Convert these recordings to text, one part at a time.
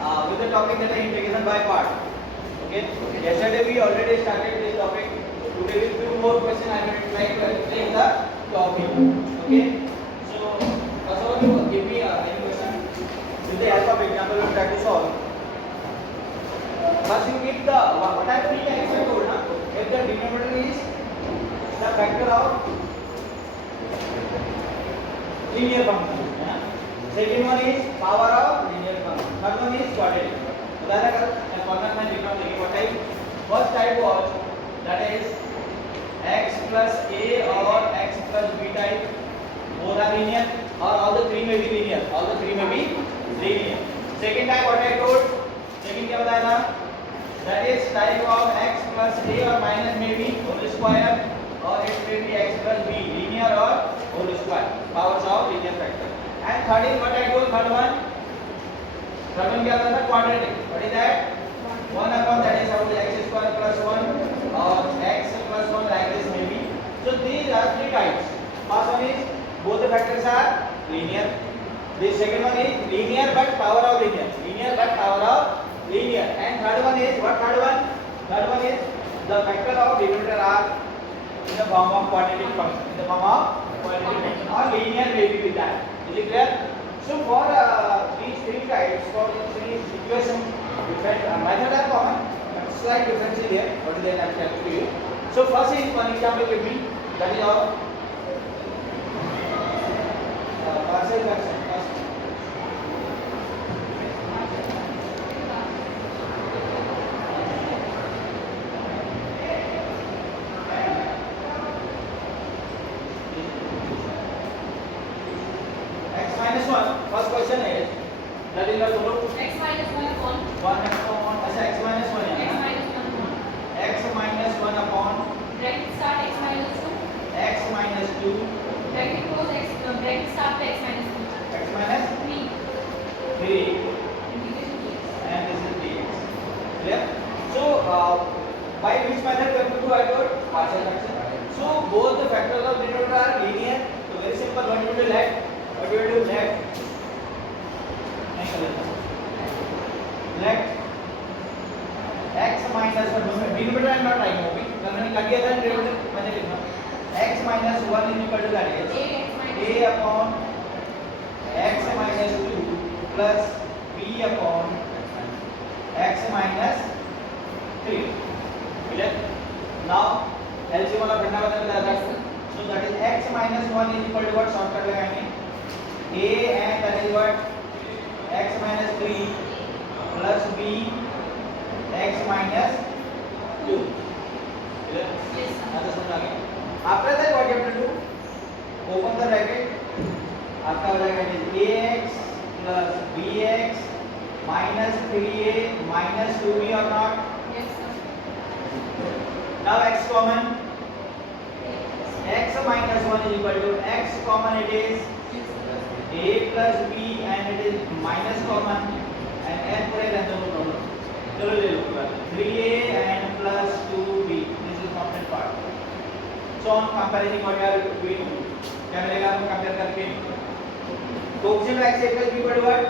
with the topic that is integration by part. Okay. Yesterday we already started this topic. Today with few more questions I will try to explain the topic. Okay. So first of all, you give me any question. With the help of example, we will try to solve. First, you give the what I think I told na. If the denominator is the factor of linear function. Second one is power of linear function. Third one is quadratic. उदाहरण कर corner में लिखा हूँ what type. First type was that is x plus a or x plus b type. Both are linear or all the three may be linear. All the three may be linear. Second type what I told. Second क्या बताया था? That is type of x plus a or minus may be whole square or it may be x plus b linear or whole square. Powers of linear factor. And third is what I told. Third one क्या होता था? Quadratic. What is that? 1 upon that is how x square plus 1 or x plus 1 like this may be. So these are three types. First one is both the factors are linear. The second one is linear but power of linear. Linear but power of linear. And third one is what? Third one is the factor of denominator are in the form of quadratic function. In the form of quadratic function or linear may be with that. Is it clear? So for these three types, for these three equation, different method are common, but slight difference is there. What is that I am telling to you. So first is one example give me, that is of partial fraction. First question is that is the total x minus 1 upon 1 upon अच्छा x minus 1 है ना x minus 1 upon bracket start x minus 2 x minus 2 bracket close x bracket start x minus 2 x minus 3 integration dx. and this is dx. Clear? So by which method we have to do I told partial fraction. So both the factors of denominator are linear. So very simple. What you will do left? What you will do left? Let x minus 1 denominator I am not writing okay जब मैंने कर दिया था denominator मैंने लिखना x minus 1 is equal to that is a upon x minus 2 plus b upon x minus 3. Clear? Now LCM वाला फंडा बताया था. So that is x minus 1 is equal to what? Shortcut लगाएंगे a and that is what x minus 3 plus b x minus 2. Clear? Yes. आता समझ आ गया. After that what you have to do? Open the bracket. आपका हो जाएगा ax plus bx minus 3a minus 2b or not? Yes sir. Now x common. X minus 1 is equal to x common it is a plus b and it is minus common and n पूरे रहते हो दोनों. चलो ले लो 3a and plus 2b. This is constant part. So on comparing what you are doing, क्या मिलेगा आपको compare करके? Coefficient of x a plus b equal to what?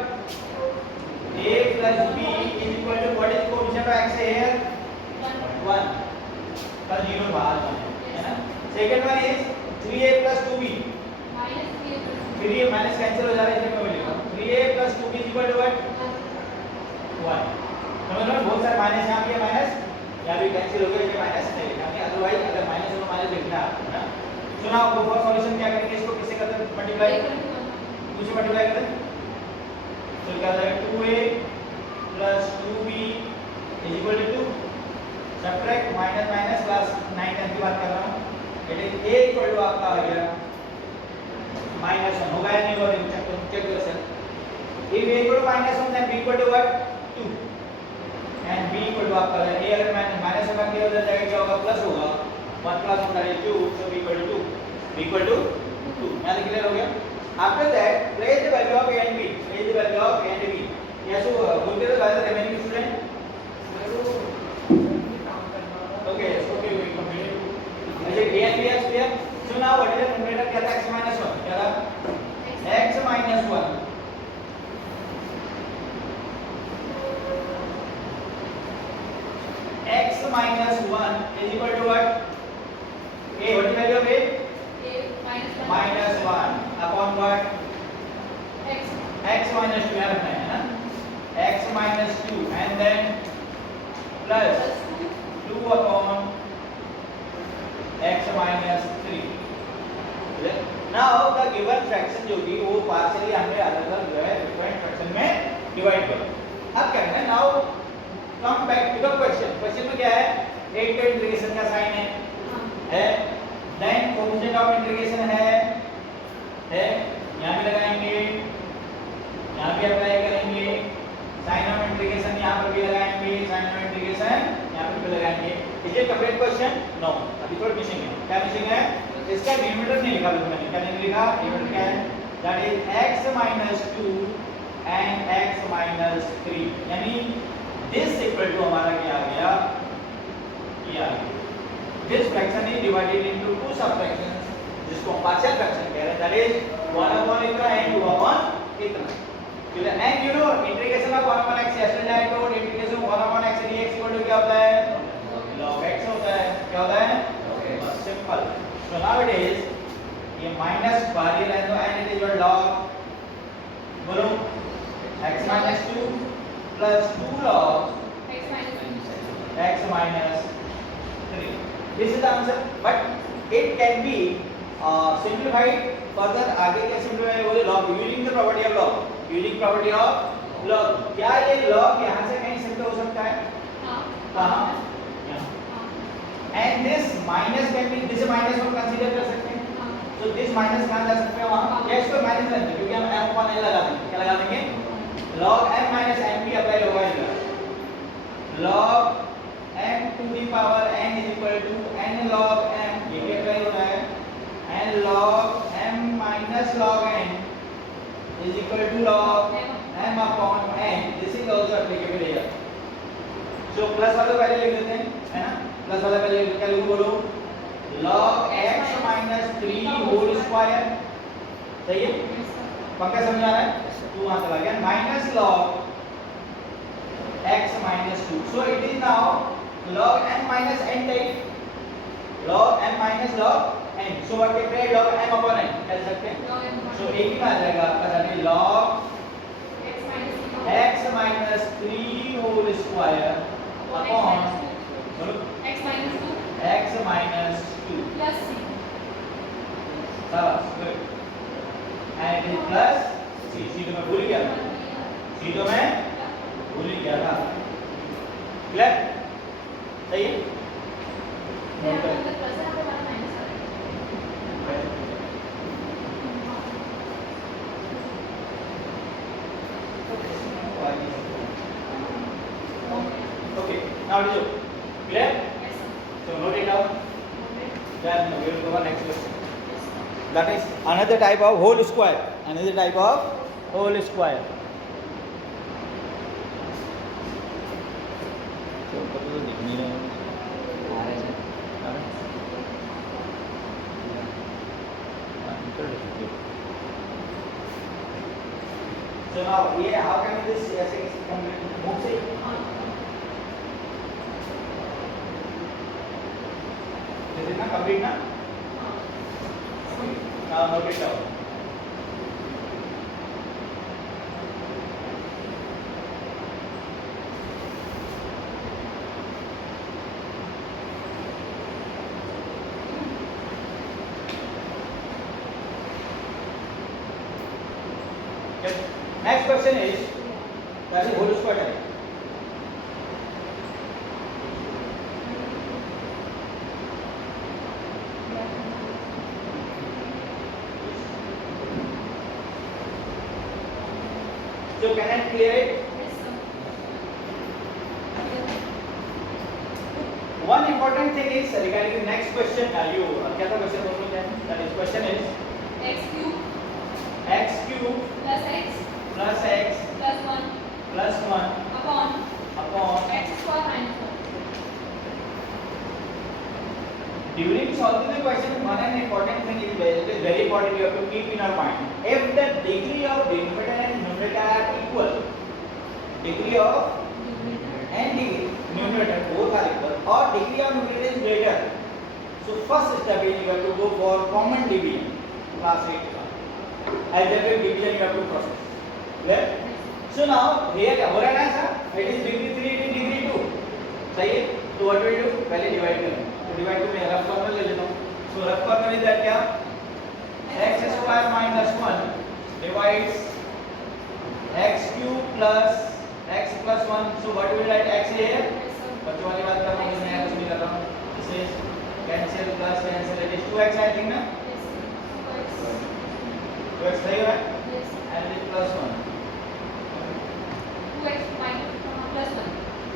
a plus b is equal to what is coefficient of x here? 1. का 0 बाहर है ना? Second one is 3a plus 2b. minus 3 3a minus cancel हो जा रहा है इसमें मैं लिखा 3a plus 2b is equal to what? 1. समझ लो बहुत सारे माइनस यहाँ भी है माइनस यहाँ भी कैंसिल हो गया ये माइनस नहीं लिखा है अदरवाइज अगर माइनस हो तो माइनस लिखना है ना. So now go for solution क्या करेंगे इसको किससे करते हैं मल्टीप्लाई कुछ मल्टीप्लाई करते हैं तो क्या आ जाएगा 2a plus 2b is equal to 2. Subtract minus minus plus 9 10 की बात कर रहा हूँ it is a equal to आपका आ गया minus 1 होगा या नहीं होगा चेक करो sir. if a equal to minus 1 then b equal to what 2 and b equal to आपका a अगर माइनस होगा क्या हो जाएगा क्या होगा प्लस होगा 1 plus 1 that is 2 so b equal to 2 b equal to 2 यहाँ तक क्लियर हो गया. after that place the value of a and b place the value of a and b yes so बोलते तो guys remaining student okay so okay we complete अच्छा a and b is clear. so now what is the numerator क्या था x minus 1 क्या था x minus 1 minus 1 is equal to what? A, what is the value of A? A minus 1. Minus 1 upon what? X. X minus 2 यहाँ रखना है ना? X minus 2 and then plus Plus 2. 2 upon x minus 3. Now the given fraction जो कि वो partially हमने अलग अलग जो है डिफरेंट फ्रैक्शन में डिवाइड किया. अब क्या करना है? Now come back to the question. Question में क्या है? एक तो इंटीग्रेशन का साइन है, then कोफिशिएंट ऑफ इंटीग्रेशन है, यहाँ भी लगाएंगे, यहाँ भी अप्लाई करेंगे, साइन ऑफ इंटीग्रेशन यहाँ पर भी लगाएंगे, साइन ऑफ इंटीग्रेशन यहाँ पर भी लगाएंगे. Is it complete question? No, अभी थोड़ा मिसिंग है. क्या मिसिंग है? इसका डिनोमिनेटर नहीं लिखा मैंने. क्या नहीं लिखा? डिनोमिनेटर क्या है? That is x minus 2 and x minus 3. यानी दिस इक्वल टू हमारा क्या आ गया? ये आ गया. This fraction is divided into two सब फ्रैक्शंस जिसको हम पार्शियल फ्रैक्शन कह रहे हैं. दैट इज 1 upon इतना and 2 upon इतना. And you know integration of 1 upon x yesterday I told integration of 1 upon x dx equal to क्या होता है? log x होता है. क्या होता है? बस सिंपल. So nowadays ये माइनस बाहर है तो and it is your log बोलो x minus 2 plus 2 log X minus 2. x minus 3. This is the answer, but it can be simplified further. आगे क्या सिंप्लीफाई बोले log using the property of log. Using property of log. क्या ये log यहाँ से कहीं simple हो सकता है? हाँ. कहाँ? हाँ. And this minus can be, this minus हम consider कर सकते हैं. हाँ. So this minus कहाँ जा सकते हैं वहाँ? या इसको minus रहने क्योंकि हम m upon n लगा देंगे. क्या लगा देंगे? log m minus n भी अप्लाई होगा इधर. log m to the power n is equal to n log m, ये भी अप्लाई हो रहा है. and log m minus log n is equal to log m upon n. This is also applicable here. So plus वाला पहले लिख देते हैं, है ना? प्लस वाला पहले क्या लिखूं बोलो? log x minus 3 whole square. सही है? पक्का समझ आ रहा है? तो वहाँ चला गया minus log x minus 2. So it is now log m minus n type. log m minus log n. So what we play log m upon n कह सकते हैं. Log m upon So एक ही बात रहेगा आपका अभी log x minus 3. x minus 3 whole square upon X minus 2. x minus 2. Plus c. शाबाश, good. And it is plus c. c तो मैं भूल गया था. c तो मैं भूल ही गया था. Clear? सही है? यहाँ पे अगर plus है, यहाँ पे हमारा minus आ रहा है. Okay, now do you clear? Yes, sir. So note it down. Okay. Then we will go on next question. That is another type of whole square. Another type of whole square. तो कब तो दिख नहीं रहा है. आ रहा है. So now ये how can this ऐसे complete move से this is ना complete ना. Now note it down. Yes. Next question is that is whole square type. So can I clear it? Yes, sir. One important thing is regarding the next question. You क्या था question बोल रहे हैं? That is question is X cube x cube plus x plus x plus 1 plus 1 upon upon x square minus 1. during solving the question, one and important thing is very important you have to keep in our mind. If the degree of denominator and numerator are equal, degree of and degree numerator both are equal or degree of numerator is greater. So first step is you have to go for common division. Class 8 का algebraic division you have to process. Clear? So now here क्या हो रहा है ना ऐसा? It is degree 3, it is degree 2. सही है? तो what will do? पहले divide करें. तो divide को मैं rough formula ले लेता हूँ. So rough formula is that क्या? X square minus 1 divides x cube plus x plus 1. So what will write x here? बच्चों वाली बात कर रहा हूँ, मैं कुछ नहीं कर रहा हूँ. This is cancel plus cancel. It is 2x I think ना? 2x सही है? And it plus 1. 2x plus 1.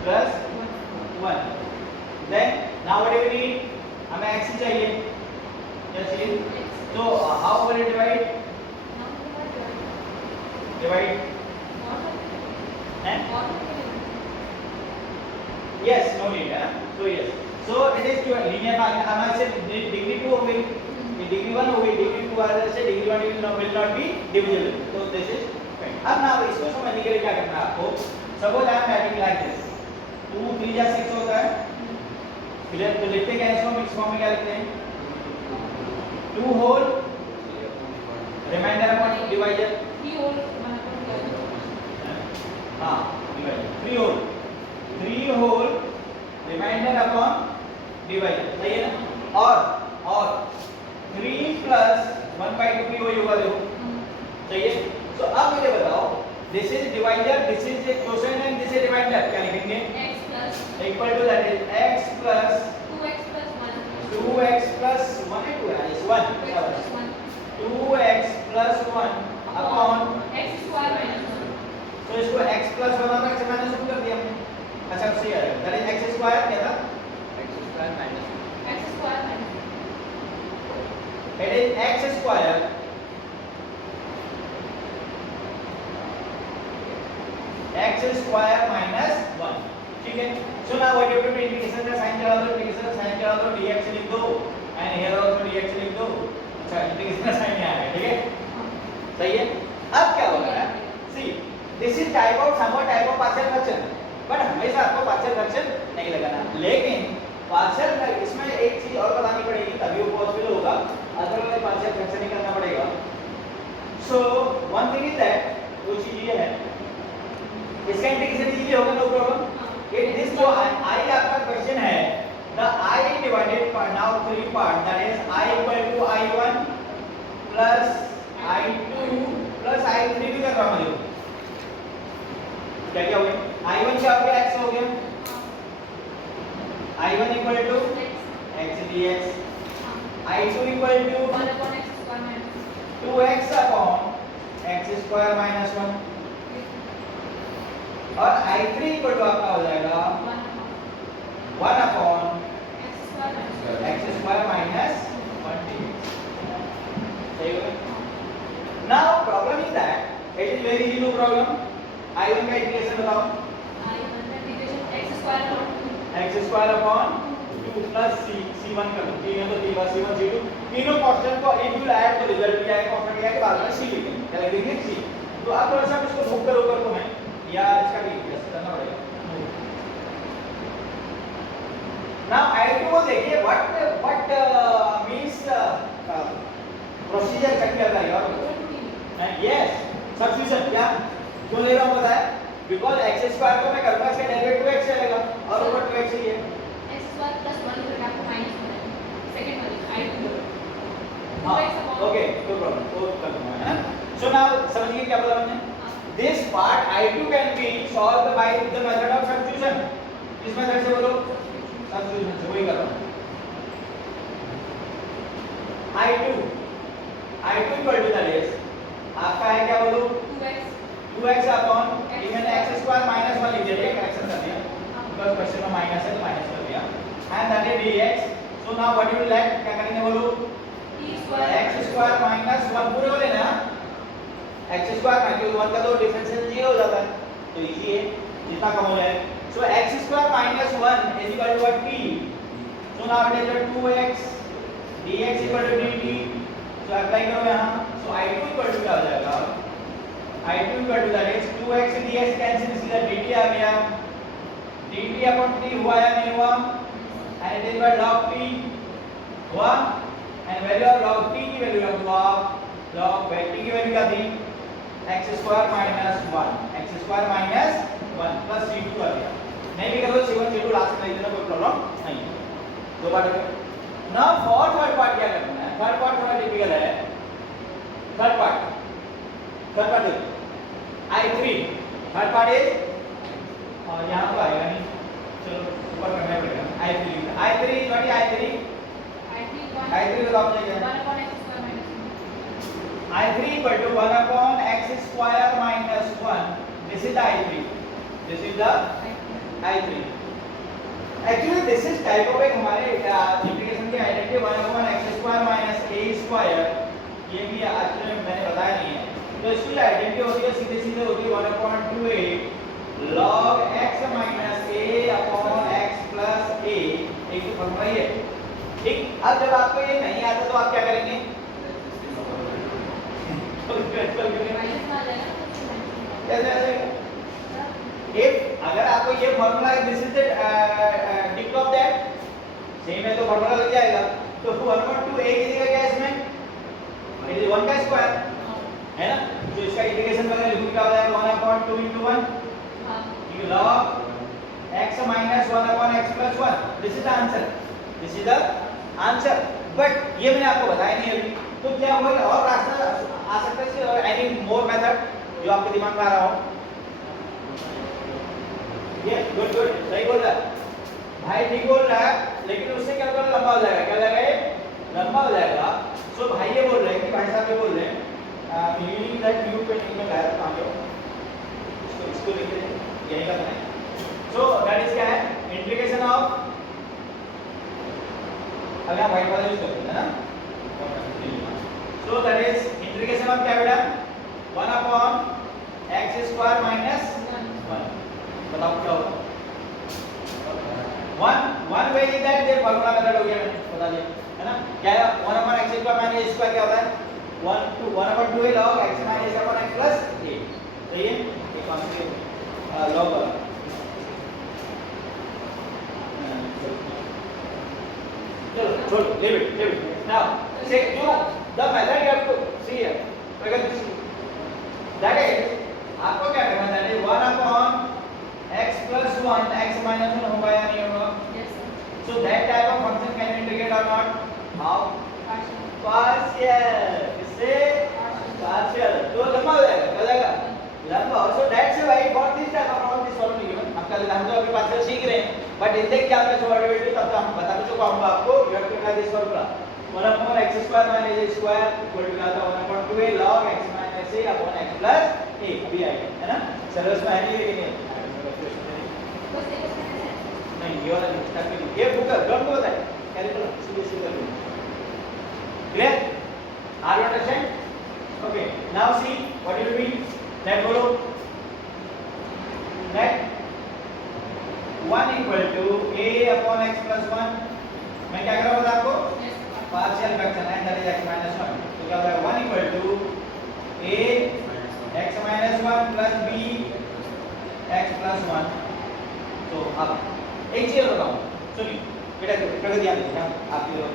Plus 1. Then now what do we need? हमें x ही चाहिए. Yes, yes. So how will it divide? Divide. And yes, no need है. So yes. So it is linear हमारे से degree 2 हो गई. ये degree 1 हो गई. Degree 2 वाले से degree 1 will not be divisible. So this is fine. अब ना इसको समझने के लिए क्या करना है आपको? Suppose I am writing like this. 2 3 जा 6 होता है. क्लियर? तो लिखते क्या इसको? मिक्स फॉर्म में क्या लिखते हैं? 2 whole remainder upon divisor. 3 whole 1 upon divisor. हाँ, divisor. 3 whole. 3 whole remainder upon divisor. सही है ना? और 3 plus 1 by 2 भी वही होगा देखो. सही है? तो अब मुझे बताओ, this is divisor, this is a quotient and this is remainder. क्या लिखेंगे? X plus Equal to that is x plus 2x plus 1. 2x plus 1 है 2 है is 1. 2x plus 1 2x plus 1 upon x square minus 1. तो इसको x plus 1 और x minus 1 कर दिया हमने. अच्छा अब सही है. that is x square क्या था? x square minus 1. X square minus 1. it is x square minus 1. ठीक है. so now what you have to do, integration का साइन चला दो, इंटीग्रेशन का साइन चला दो, dx लिख दो and here also dx लिख दो. अच्छा इंटीग्रेशन का साइन यहाँ है. ठीक है. सही है. अब क्या हो रहा है? see this is type of somewhat type of partial fraction, but हमेशा आपको partial fraction नहीं लगाना. लेकिन partial इसमें एक चीज और बतानी पड़ेगी तभी वो पॉसिबल होगा, अदरवाइज partial fraction ही करना पड़ेगा. so one thing is that वो चीज ये है, इसका इंटीग्रेशन इजीली होगा, नो प्रॉब्लम. ये दिस जो I आपका क्वेश्चन है, the I divided part now 3 part, that is I equal to I1 plus I2 plus I3 भी कर रहा हूँ देखो. क्या क्या हो गया? I1 क्या हो गया? x हो गया. I1 equal to x dx. I2 equal to 1 upon x square minus 2x upon x square minus 1. और I3 इक्वल टू आपका हो जाएगा 1 upon x square minus 1 dx. सही हो गया. Now problem is that it is very easy. No problem. I1 का integration बताओ. x square upon 2 plus c1 कर दो. तीनों तो तीन c1 c2 तीनों कांस्टेंट को इफ यू ऐड तो रिजल्ट क्या है? कांस्टेंट क्या है? बाद में c लिखेंगे. क्या लिखेंगे? c. तो अब थोड़ा सा इसको मूव करो कर को मैं या इसका भी जस्ट करना पड़ेगा. नाउ I2 को देखिए what means प्रोसीजर क्या कर रहा है यार? Yes substitution. क्या क्यों ले रहा हूं पता है? बिकॉज़ x स्क्वायर को मैं करूंगा इसका डेरिवेटिव x आएगा और ऊपर 2x ही है. x square plus 1 इधर का आपको माइनस होना है. सेकंड वाली I2. हां ओके नो प्रॉब्लम. वो कर दूंगा है ना. सो नाउ समझिए क्या बोला मैंने. This part I2 can be solved by the method of substitution. किस मेथड से बोलो? Substitution से. वही कर रहा हूँ. I2 equal to that is आपका है क्या बोलो? 2x upon even x square minus 1 लिख दिया. करेक्शन कर दिया because क्वेश्चन में माइनस है तो माइनस कर दिया and that is dx. so now what you will like क्या करेंगे बोलो? x square minus 1 पूरे को लेना. x स्क्वायर ना क्योंकि 1 का तो डिफरेंशियल 0 हो जाता है तो इजी है जितना कम हो जाए. So x square minus 1 is equal to what? t. So now it is 2x dx equal to dt. So apply करो यहां. सो I2 इक्वल टू क्या हो जाएगा? I2 equal to that is 2x dx cancel, सीधा dt आ गया. dt upon t हुआ या नहीं हुआ, and it is by log t हुआ, and value of log t की वैल्यू रखूंगा, log t की वैल्यू क्या थी, x square minus 1, x square minus 1 plus c2 कर दिया, नहीं भी करो c1 c2 लास्ट में लिख देना, कोई प्रॉब्लम नहीं है। दो बार ना फॉर थर्ड पार्ट क्या करना है, थर्ड पार्ट थोड़ा टिपिकल है, third part I3 third part is यहाँ तो आएगा नहीं, चलो ऊपर करना पड़ेगा, I3 व्हाट इज I3 बताओ मुझे क्या है, I3 equal to 1 upon x square minus 1, this is the I3, actually this is type of एक हमारे इंटीग्रेशन की identity 1 upon x square minus a square, ये भी एक्चुअली मैंने बताया नहीं है, तो इसकी आइडेंटिटी होती है सीधे सीधे होती है 1 upon 2a log x minus a upon x plus a, एक तो फॉर्मूला ही है, ठीक। अब जब आपको ये नहीं आता तो आप क्या करेंगे, if अगर आपको ये formula this is the dict of that same है तो फॉर्मूला लग जाएगा, तो 1 upon 2a की जगह क्या है इसमें, इट इज 1 का स्क्वायर है ना, तो इसका इंटीग्रेशन वगैरह लिखूं क्या हो जाएगा 1 upon 2 into 1 log x minus 1 upon x plus 1, this is the answer, but ये मैंने आपको बताया नहीं अभी, तो क्या कोई और रास्ता आ सकता है इसके, और एनी मोर मेथड जो आपके दिमाग में आ रहा हो, ये गुड सही बोल रहा है भाई, ठीक बोल रहा है, लेकिन उससे क्या होगा, लंबा हो जाएगा, क्या हो जाएगा ये लंबा हो जाएगा। सो भाई ये बोल रहे हैं कि भाई साहब ये बोल रहे हैं यूजिंग दैट ट्यूब पे नहीं में गायब काम लो, इसको लिख दे, यही करना है। सो दैट इज क्या है, इंटीग्रेशन ऑफ, अब यहाँ वाइट वाला यूज करते हैं ना, so that is integration of क्या बेटा 1 upon x square minus 1, बताओ क्या होगा, वन वे इज दैट, ये फार्मूला मेथड हो गया, मैंने बता दिया है ना, क्या है 1 upon x square minus a square क्या होता है 1 upon 2a log x minus a upon x plus a, सही है, ये कॉन्सेप्ट लॉग वाला, चलो छोड़ो, leave it now, say the method you have to see here, that is आपको क्या करना है, 1 upon x plus 1 x minus 1 होगा या नहीं होगा, so that type of function can you integrate or not, how partial, इससे partial, तो लंबा हो जाएगा, क्या जाएगा लंबा, so that's why for this type of problem this problem given, हम तो अभी partial सीख रहे हैं, but in that क्या मैं सॉल्यूबिलिटी तब तो हम बता भी चुका हूँ आपको, you have to apply this formula 1 upon x square minus a square equal to क्या था 1 upon 2a log x minus a upon x plus a, अभी आएगा है ना, सरल में है नहीं, लेकिन नहीं ये वाला नहीं, तक ये बुक डॉट को बताए कैलकुलस सीधे सीधे clear, are you understand, okay now see what will be, let बोलो let 1 equal to a upon x plus 1, मैं क्या कर रहा हूँ बता आपको, partial fraction and that is x minus 1, तो क्या होगा 1 equal to a x minus 1 plus b x plus 1, तो अब एक चीज बताऊं, सुनिए बेटा ध्यान दीजिए आपकी लोग,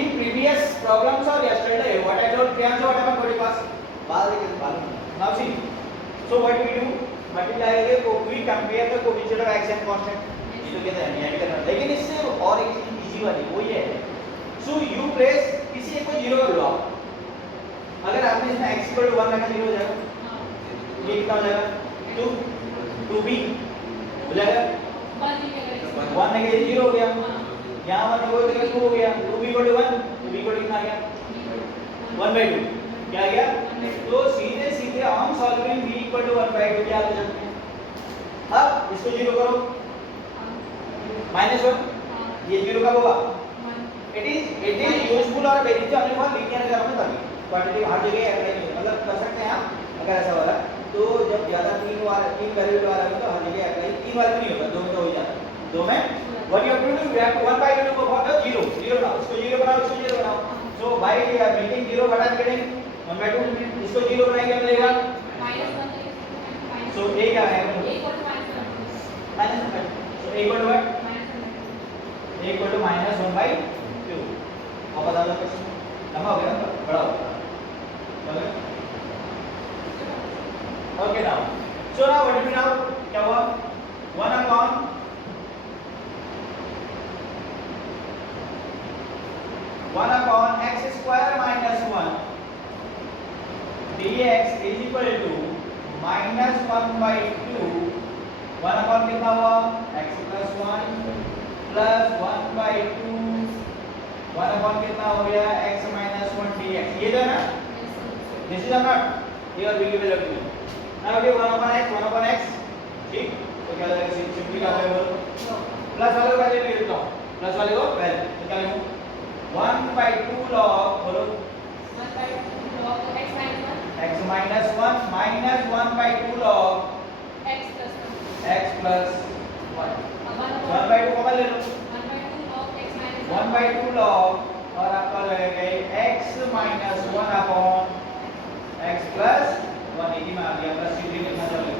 in previous problems or yesterday what I told Priyanshu, what happened to us, now see, so what we do, multiply को we compare the coefficient of x and constant, ये तो कहते हैं ऐड करना, लेकिन इससे और एक चीज इजी वाली वो ये है, so you place किसी एक को जीरो कर लो आप, अगर आपने इसमें x equal to 1 रखा जीरो हो जाएगा, ये कितना हो जाएगा 2b हो जाएगा, 1 है कि 0 हो गया, यहाँ 1 हो गया तो 2 हो गया, 2b equal to 1, 2b equal to कितना आ गया 1/2, क्या आ गया, तो सीधे सीधे हम सॉल्विंग b equal to 1/2 क्या ले सकते हैं, अब इसको 0 करो -1, ये 0 कब होगा, it is useful और very only for linear algebra में तभी क्वांटिटी हर जगह अप्लाई नहीं, मतलब कर सकते हैं आप अगर ऐसा वाला, तो जब ज्यादा 3 वेरिएबल वाला है तो हर जगह अप्लाई 3 वाला नहीं होगा, 2 में तो हो ही जाता है, 2 में what you have to do, you have to 1/2 को for the 0 बनाओ, इसको 0 बनाओ, इसको 0 बनाओ, so by making 0 what I am getting 1/2, इसको 0 बनाएंगे क्या मिलेगा, -1, so a क्या है Okay now. So now what do we now? क्या हुआ? 1 upon x square minus 1 dx is equal to minus 1 by 2 1 upon कितना हुआ x plus 1 plus 1 by 2 1 upon कितना हो गया x minus 1 dx ये जो है ना this is or not here we give value now we 1 upon x ठीक तो क्या हो जाएगा सिंपली क्या होगा प्लस वाले को पहले लिख देता हूं प्लस वाले को पहले तो क्या लिखूं 1 by 2 log बोलो 1 by 2 log x minus 1 minus 1 by 2 log x plus 1 1 by 2 को ले लो 1 by 2 log x minus 1 by 2 log और आपका रहेगा x minus 1 upon x plus 1 80 में आ गया प्लस c3 लिखना चाहिए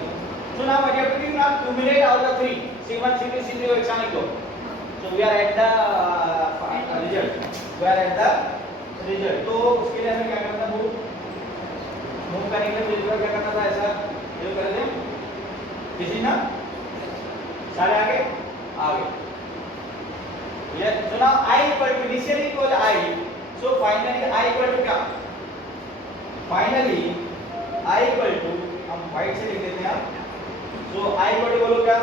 so now what you have to do now accumulate all the three c1 c2 c3 को एक साथ लिख दो so we are at the result we are at the result तो उसके लिए हमें क्या करना था मूव करने के लिए बिल्कुल क्या करना था ऐसा ये कर दे किसी ना सारे आगे ये so now I equal to initially it was I so finally I equal to क्या finally I equal to हम white से लिख देते हैं so I equal to बोलो क्या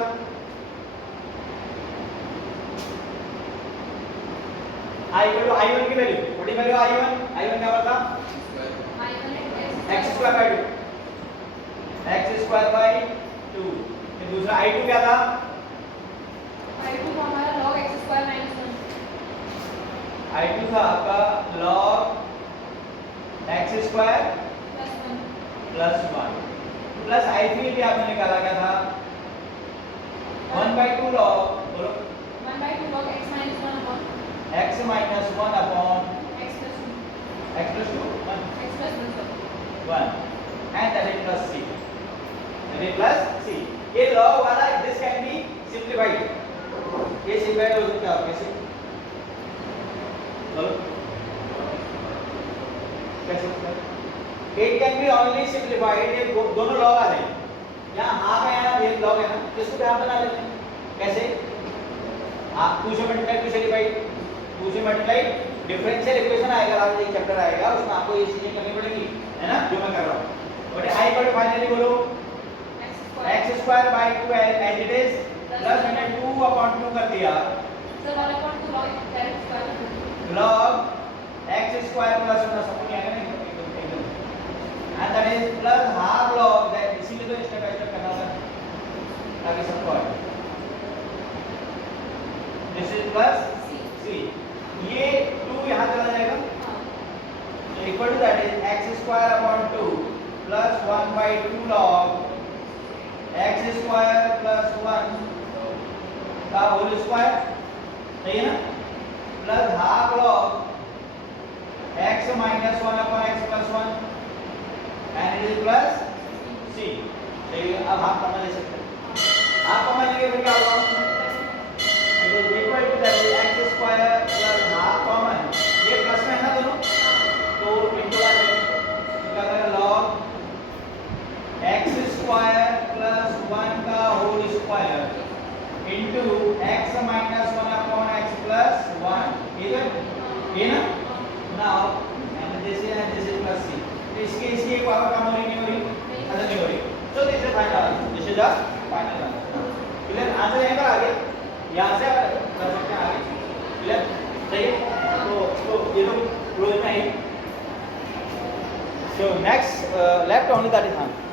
I equal to I1 की value what is value I1 क्या बता x square by 2 x square by 2 फिर दूसरा I2 क्या था I2 को हमारा log x square minus 1 I2 था आपका log x square plus 1 plus 1 plus I3 भी आपने निकाला क्या था 1 by 2 log बोलो 1 by 2 log x minus 1 upon x minus 1 upon x plus 2 x plus 2 1 x plus 1 1 and that is plus c that is plus c ये log वाला this can be simplified ये simplified हो सकता है कैसे बोलो कैसे it can be only simplified ये दोनों log आ जाए यहाँ हाफ है यहाँ ये log है ना इसको क्या बना लेते हैं कैसे आप 2 से मल्टीप्लाई 2 से डिवाइड 2 से मल्टीप्लाई डिफरेंशियल इक्वेशन आएगा आज एक चैप्टर आएगा उसमें आपको ये चीजें करनी पड़ेगी है ना जो मैं कर रहा हूं but I equal to finally बोलो x square by 2 as it is plus मैंने 2 अपॉन 2 कर दिया so 1 upon 2 log x square log x square plus होना सब नहीं आएगा ना एकदम and that is plus half log that इसीलिए तो स्टेप बाय स्टेप करना होगा ताकि सबको आए दिस इज प्लस c ये 2 यहां चला जाएगा so equal to that is x square upon 2 plus 1 by 2 log x square plus 1 का होल स्क्वायर सही है ना plus half log x minus 1 upon x plus 1 and it is plus c सही है अब हाफ कॉमन ले सकते हैं हाफ कॉमन लेंगे फिर क्या होगा it is equal to that is x square plus half common ये प्लस में है ना दोनों तो इनटू का निकालेगा log x square plus 1 का whole square into x minus 1 upon x plus 1 ये ना now and this is plus c इसके इसकी एक पावर कम हो रही नहीं हो रही ऐसा नहीं हो रही so this is final this is the final answer clear answer यहीं पर आ गया यहाँ से कर सकते हैं आगे क्लियर सही तो ये लोग क्लोज में आई so next left only that is